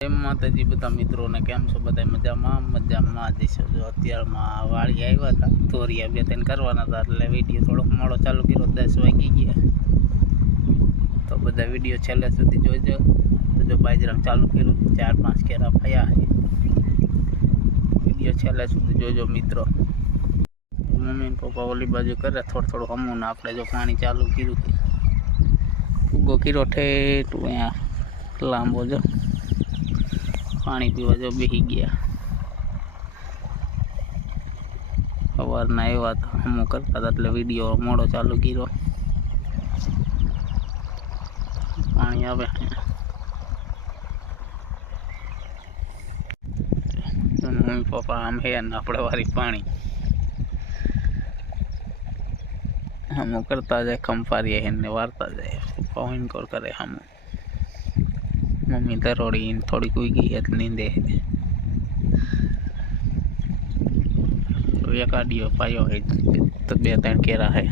એમ માતાજી બધા મિત્રોને કેમ છો? બધા મજામાં? મજામાં જઈશો જો અત્યારમાં વાળી આવ્યા હતા, ધોરિયા બે ત્રણ કરવાના હતા, એટલે વીડિયો થોડોક મોડો ચાલુ કર્યો, દસ વાગી ગયા. તો બધા વીડિયો છેલ્લે સુધી જોજો. તો જો બાજરામ ચાલુ કર્યું, ચાર પાંચ કેરા ફયા છે. વીડિયો છેલ્લે સુધી જોજો મિત્રો. મમ્મી ને પપ્પા ઓલી બાજુ કરે, થોડું થોડું હમું ને આપણે જો પાણી ચાલુ કર્યું ઉગો કર્યો ઠેઠ અહીંયા લાંબો જો. પાણી પીવા જો બેસી ગયા. સવારના એવા તો અમુક કરતા હતા એટલે વીડિયો મોડો ચાલુ કર્યો. પાણી આવે મમ્મી પપ્પા આમ હે ને આપણે વારી પાણી. હમું કરતા જાય ખંફારીએ એને વારતા જાય. પવન કોર કરે હમું. મમ્મી તરોડી થોડીક ઉગી એટલે નીંદે. એક આડિયો પાયો હે તો બે ત્રણ કેરા હે.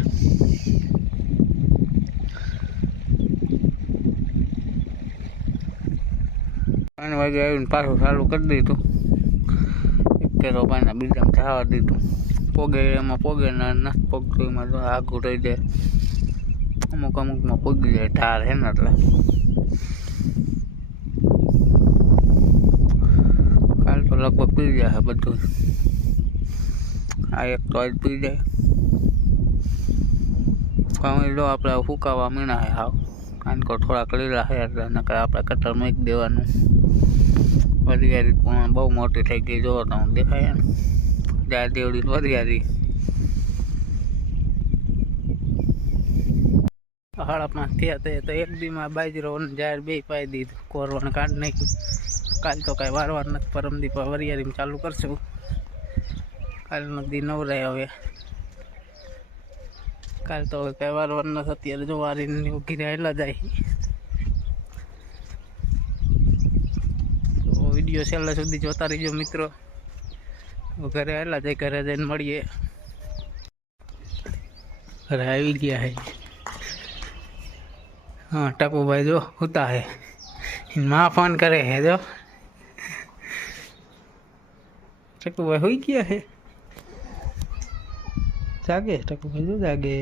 ત્રણ વાગે આવીને પાછું ચાલુ કરી દીધું. કેરો પાણીના બીજામાં થવા દીધું. પોગે, એમાં પોગે ને એમાં આઘું રહી જાય. અમુક અમુકમાં પોગી જાય ઢાર હે ને એટલે કાલ તો લગભગ પી જાય બધું. આ એક આજ પી જાય પાણી લો, આપણે ફૂકાવા મીણા હે હાવ. કે થોડાક લીલા હે એટલે નકર આપણે કટર મૂકી દેવાનું. વરિયાળી પણ બહુ મોટી થઈ ગઈ, જોવો તો દેખાય ને જાય દેવડી વરિયાળી. પાંચ થયા તે તો એક દીમાં બાજરો જાહેર બે પાઈ દીધું. કોરવાનું કાઢ નાખ્યું. કાલ તો કાંઈ વારવાર નથી પરમ દી વરિયારી ચાલુ કરશું કાલનો દી નવરાય હવે. કાલ તો હવે કાંઈ વારવાર નથી, અત્યારે જો વારીને ઉઘી રહેલા જાય. વીડિયો છેલ્લા સુધી જોતા રહીજો મિત્રો. ઘરે આવેલા જાય, ઘરે જઈને મળીએ. ઘરે આવી ગયા હે. हाँ टकू भाई जो होता है माँ फोन करे है जो टकू भाई हुई क्या है जागे टकू भाई जो जागे